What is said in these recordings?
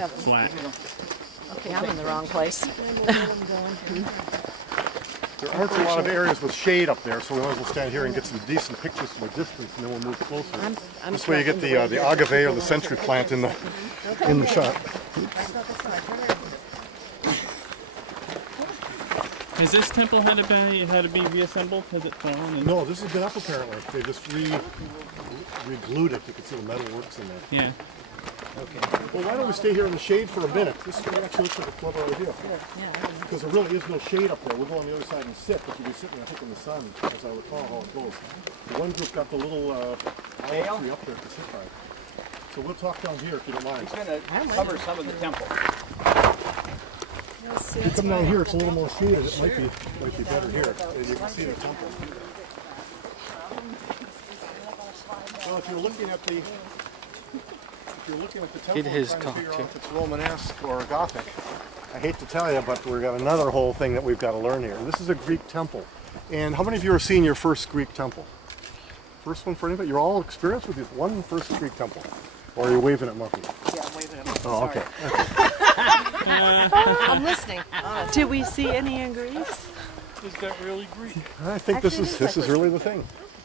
flat. Okay, I'm in the wrong place. There aren't a lot of areas with shade up there, so we might as well stand here and get some decent pictures from a distance, and then we'll move closer. This way you get the agave or the century plant in the shot. Has this temple had to be reassembled? Has it fallen? No, this has been up apparently. They just re-glued it. You can see the metal works in there. Yeah. Okay. Well, why don't we stay here in the shade for a minute? This actually looks like a clever idea. Because there really is no shade up there. We'll go on the other side and sit, but you'll be sitting, I think, in the sun, as I recall how it goes. The one group got the little olive tree up there to sit by. So we'll talk down here if you don't mind. It's going to cover some of the temple. If you come down here, it's a little more shaded. It might be better here. You can see the temple. Well, if you're looking at the temple and trying to figure out if it's Romanesque or Gothic, I hate to tell you, but we've got another whole thing that we've got to learn here. This is a Greek temple. And how many of you are seeing your first Greek temple? First one for anybody? You're all experienced with this one first Greek temple? Or are you waving at Muffy? Yeah, I'm waving at Muffy. Oh, okay. I'm listening. Did we see any in Greece? Is that really Greek? I think this is really the thing.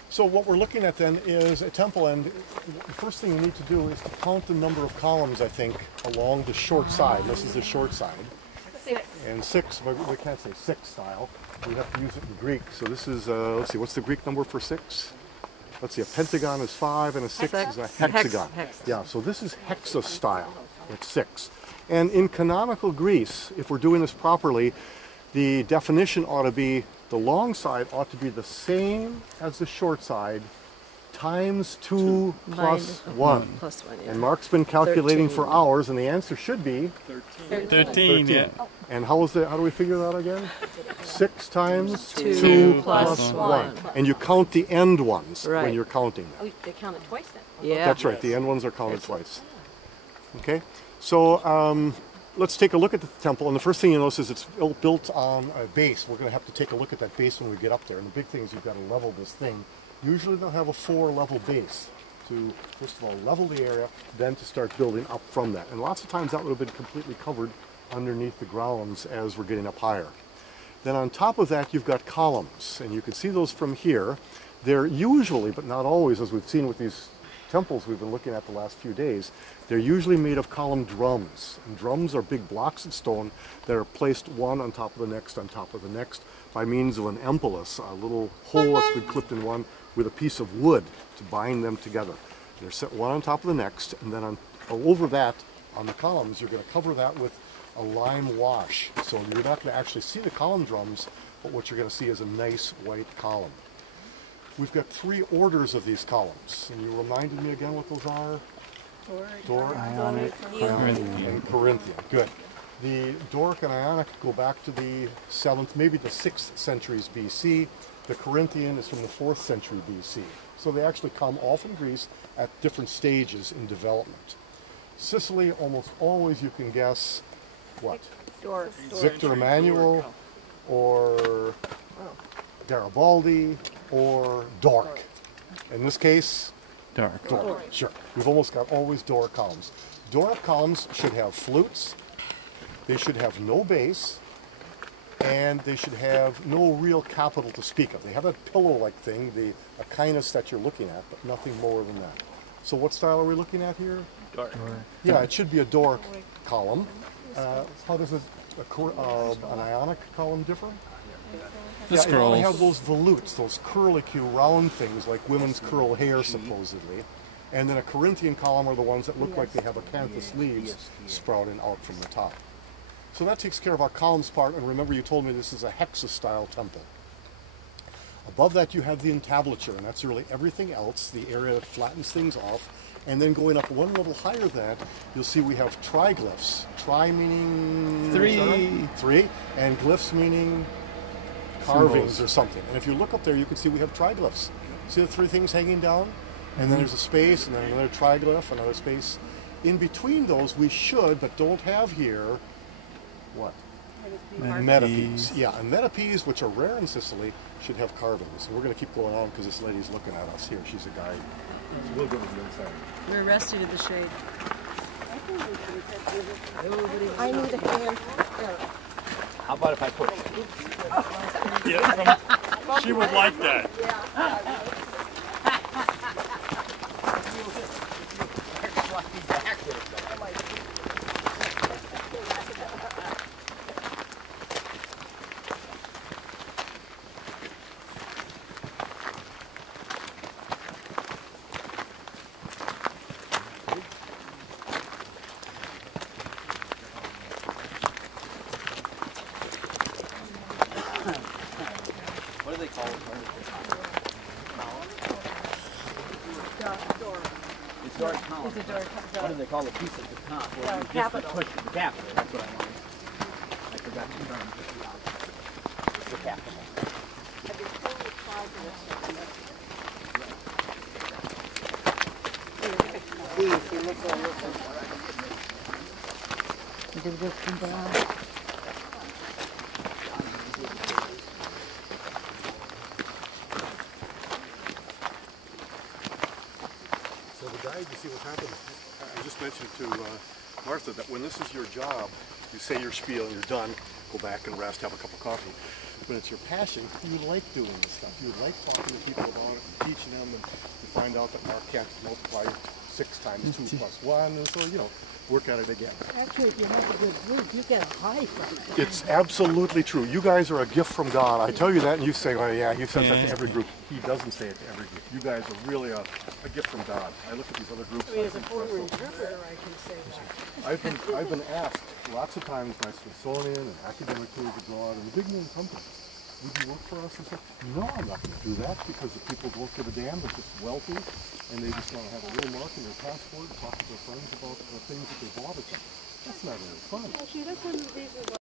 So what we're looking at then is a temple, and the first thing you need to do is to count the number of columns, I think, along the short side. This is the short side. 6. And 6, but we can't say 6 style. We have to use it in Greek. So this is, let's see, what's the Greek number for 6? Let's see, a pentagon is 5 and a 6 is a hexagon. Yeah, so this is hexa style. It's 6. And in canonical Greece, if we're doing this properly, the definition ought to be the long side ought to be the same as the short side times 2 plus 1. Plus 1, yeah. And Mark's been calculating 13 for hours, and the answer should be 13, yeah. And how do we figure that again? 6 times 2 plus 1. And you count the end ones when you're counting them. Oh, they counted twice then? Yeah. That's right, the end ones are counted twice. Okay, so let's take a look at the temple, and the first thing you notice is it's built on a base. We're going to have to take a look at that base when we get up there, and the big thing is you've got to level this thing. Usually they'll have a 4-level base to, first of all, level the area, then to start building up from that. And lots of times that would have been completely covered underneath the grounds as we're getting up higher. Then on top of that you've got columns, and you can see those from here. They're usually, but not always, as we've seen with these temples we've been looking at the last few days, they're usually made of column drums. And drums are big blocks of stone that are placed one on top of the next on top of the next by means of an empalus, a little hole that's been clipped in one with a piece of wood to bind them together. They're set one on top of the next, and then over that, on the columns, you're going to cover that with a lime wash. So you're not going to actually see the column drums, but what you're going to see is a nice white column. We've got 3 orders of these columns, and you reminded me again what those are? Doric, Ionic, and Corinthian. Good. The Doric and Ionic go back to the 7th, maybe the 6th centuries BC. The Corinthian is from the 4th century BC. So they actually come all from Greece at different stages in development. Sicily, almost always you can guess what? Doric. Victor Emmanuel, or Garibaldi, or Doric. In this case, Doric. Sure. We've almost got always Doric columns. Doric columns should have flutes, they should have no base, and they should have no real capital to speak of. They have that pillow-like thing, the Aquinas that you're looking at, but nothing more than that. So what style are we looking at here? Doric. Yeah, it should be a Doric column. How does an Ionic column differ? The They only have those volutes, those curlicue round things like women's curl hair, supposedly. And then a Corinthian column are the ones that look like they have acanthus leaves sprouting out from the top. So that takes care of our columns part, and remember you told me this is a hexa-style temple. Above that you have the entablature, and that's really everything else, the area that flattens things off. And then going up one level higher than that, you'll see we have triglyphs. Tri meaning 3, and glyphs meaning carvings or something. And if you look up there, you can see we have triglyphs. See the 3 things hanging down? And then there's a space, and then another triglyph, another space. In between those, we should, but don't have here, what? Metopes. Yeah, and metopes, which are rare in Sicily, should have carvings. And we're going to keep going on because this lady's looking at us here. She's a guide. So we'll go to the inside. We're resting in the shade. I need a hand. How about if I push? She would like that. What do they call it? It's door column. It's a door. What do they call the piece at the top? Where you just Capital. push the capital. That's what I wanted. I forgot the term. It's the capital. So the guide, you see what's happened. I just mentioned to Martha that when this is your job, you say your spiel and you're done, go back and rest, have a cup of coffee. When it's your passion, you like doing this stuff. You like talking to people about it, teaching them, and you find out that Mark can't multiply 6 times 2 plus 1, and so, you know, work at it again. Actually, if you have a good group, you get a high from it. It's absolutely true. You guys are a gift from God. I tell you that, and you say, oh yeah, he says that to every group. He doesn't say it to every group. You guys are really a gift from God. I look at these other groups. I mean, as a former interpreter, I can say that. I've been asked lots of times by Smithsonian and academic tours abroad and big name companies, would you work for us? I said, no, I'm not going to do that because the people who work for the dam are just wealthy and they just want to have a little mark in their passport and talk to their friends about the things that they bought at them. That's not very fun. Actually, that's one of the reasons why